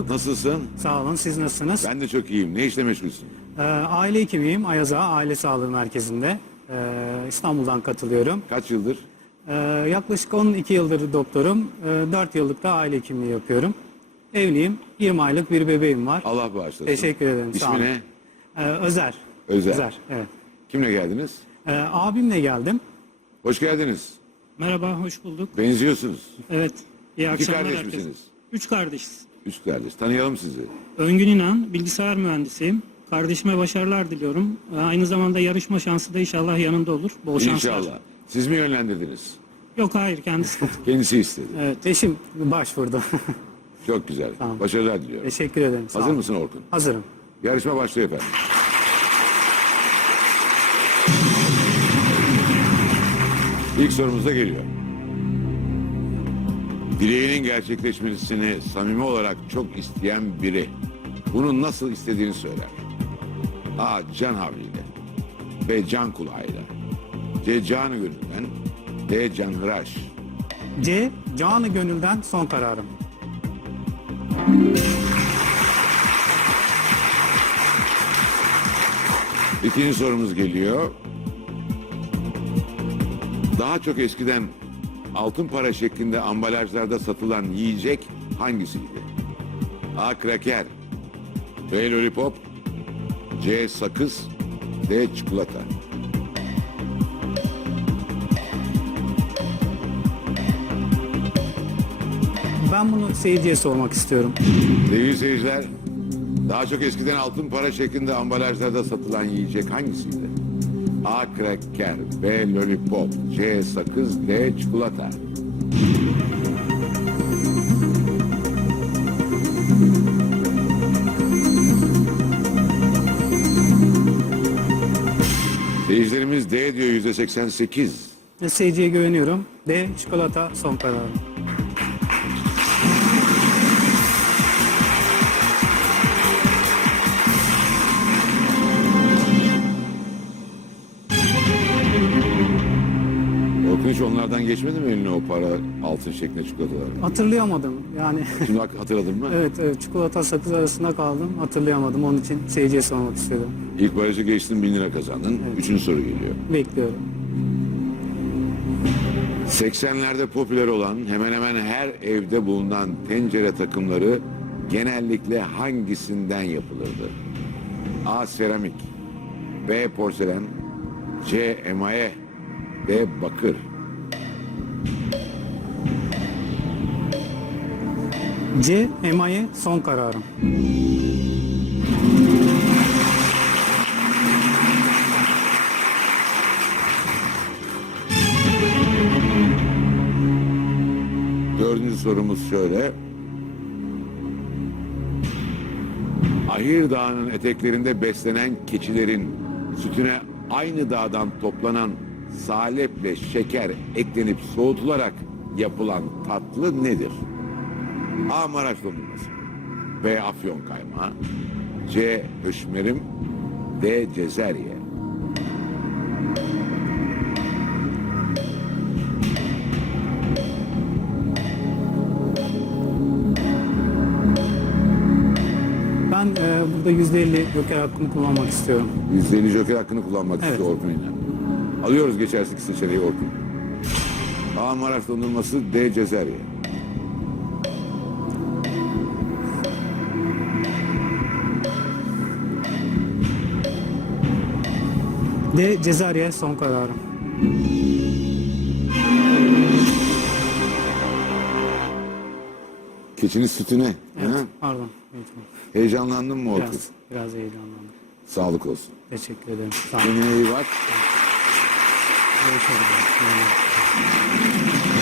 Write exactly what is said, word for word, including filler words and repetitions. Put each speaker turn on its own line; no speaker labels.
Nasılsın?
Sağ olun. Siz nasılsınız?
Ben de çok iyiyim. Ne işle meşgulsün?
Ee, aile hekimiyim. Ayaza Aile Sağlığı Merkezi'nde. Ee, İstanbul'dan katılıyorum.
Kaç yıldır?
Ee, yaklaşık on iki yıldır doktorum. Ee, dört yıllık da aile hekimliği yapıyorum. Evliyim. yirmi aylık bir bebeğim var.
Allah bağışlasın.
Teşekkür ederim. Sağ
İsmi
olun.
ne?
Ee, Özer.
Özer.
Evet.
Kimle geldiniz?
Ee, abimle geldim.
Hoş geldiniz.
Merhaba, hoş bulduk.
Benziyorsunuz.
Evet, iyi
İki
akşamlar
kardeş
herkese.
misiniz?
Üç kardeşiz.
Üç kardeş. Tanıyalım sizi.
Öngün İnan, bilgisayar mühendisiyim. Kardeşime başarılar diliyorum. Ee, Aynı zamanda yarışma şansı da inşallah yanında olur. Bol şanslar.
İnşallah. Siz mi yönlendirdiniz?
Yok hayır, kendisi.
Kendisi istedi.
Evet, eşim başvurdu.
Çok güzel.
Tamam.
Başarılar diliyorum.
Teşekkür ederim. Sağ
Hazır
olun.
mısın Orkun?
Hazırım.
Yarışma başlıyor efendim. İlk sorumuz da geliyor. Dileğinin gerçekleşmesini samimi olarak çok isteyen biri bunu nasıl istediğini söyler. A. Can havliyle. B. Can kulağıyla. C. Canı gönülden. D. Canhıraş.
C. Canı gönülden son kararım.
İkinci sorumuz geliyor. Daha çok eskiden altın para şeklinde ambalajlarda satılan yiyecek hangisiydi? A. Kraker. B. Lollipop. C. Sakız. D. Çikolata.
Ben bunu seyirciye sormak istiyorum.
Sevgili seyirciler, daha çok eskiden altın para şeklinde ambalajlarda satılan yiyecek hangisiydi? A. Kraker. B. Lollipop. C. Sakız. D. Çikolata. Seyircilerimiz D diyor yüzde seksen sekiz.
Ve seyirciye güveniyorum. D. Çikolata son kararım.
Orkun hiç onlardan geçmedi mi eline o para altın şeklinde çikolatalar?
Hatırlayamadım. Yani
Şimdi bak hatırladın mı?
evet, evet çikolata sakız arasında kaldım. Hatırlayamadım. Onun için seyirciye sormak istedim.
İlk barajı geçtin, bin lira kazandın. Üçüncü soru geliyor.
Bekliyorum.
seksenlerde popüler olan hemen hemen her evde bulunan tencere takımları genellikle hangisinden yapılırdı? A. Seramik. B. Porselen. C. Emaye. D. Bakır.
C. Emaye son kararım.
Dördüncü sorumuz şöyle. Ahir Dağı'nın eteklerinde beslenen keçilerin sütüne aynı dağdan toplanan saleple şeker eklenip soğutularak yapılan tatlı nedir? A. Maraş dondurması. B. Afyon kaymağı. C. Höşmerim. D. Cezerye.
Ben e, burada yüzde elli joker hakkımı kullanmak istiyorum.
yüzde elli joker hakkını kullanmak
Evet.
istiyor Orkun İnan. Alıyoruz geçersek seçeneği Orkun. A. Maraş dondurması. D. Cezerye.
D. Cezarye son kararım.
Keçinin sütüne.
Evet,
Ha?
pardon. Lütfen.
Heyecanlandın mı Orkun?
Biraz, biraz heyecanlandım.
Sağlık olsun.
Teşekkür ederim. Sağ olun.
Kendine iyi bak.
Görüşmek üzere.